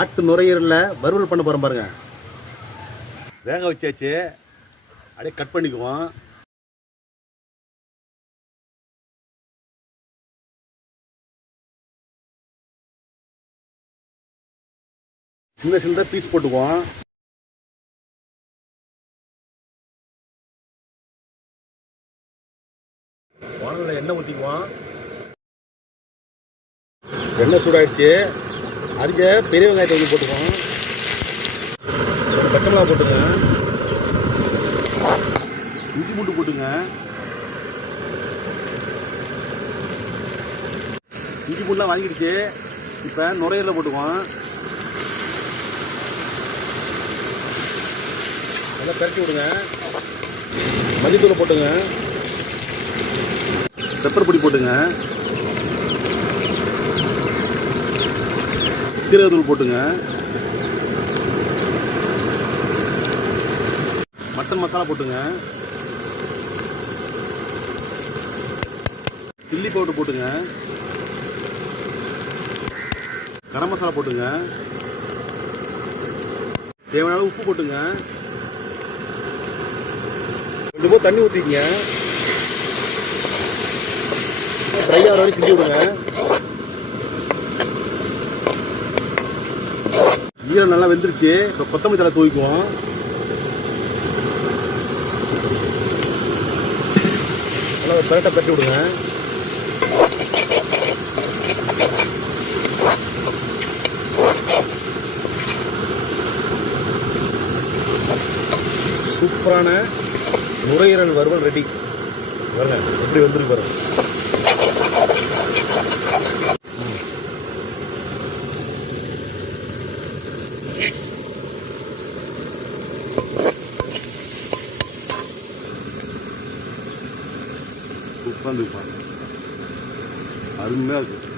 ஆட்டு நுரையீரலில் வறுவல் பண்ண போகிறோம் பாருங்க. வேக வச்சாச்சு, அப்படியே கட் பண்ணிக்குவோம். சின்ன சின்னதாக பீஸ் போட்டுக்குவோம். வானலில் எண்ணெய் ஊற்றிக்குவோம். எண்ணெய் சூடாயிடுச்சு. அரிஞ்ச பெரிய வெங்காயத்தை வந்து போட்டுக்குவோம். பச்சை மிளகா போட்டுங்க. இஞ்சி பூண்டு போட்டுங்க. இஞ்சி பூண்டுலாம் வாங்கிடுச்சு. இப்போ நுரையீரலை போட்டுக்குவோம். நல்லா பரட்டி விடுங்க. மல்லித்தூளை போட்டுங்க. பெப்பர் பொடி போட்டுங்க. சீரகத்தூள் போட்டுங்க. மட்டன் மசாலா போட்டுங்க. சில்லி பவுடர் போட்டுங்க. கரம் மசாலா போட்டுங்க. தேவையான அளவு உப்பு போட்டுங்க. கொஞ்சமாக தண்ணி ஊற்றிக்கங்க. ட்ரை ஆகிற வரைக்கும் கிண்டி விடுங்க. ஈரம் நல்லா வெந்துருச்சு. இப்போ கொத்தமல்லி தழை தூவிக்குவோம். நல்லா கரெக்டாக பரட்டி விடுங்க. சூப்பரான நுரையீரல் வறுவல் ரெடி. வரல எப்படி வந்துருக்கு பாருங்க. சூப்பராக இருக்கு, அருமையாக இருக்கு.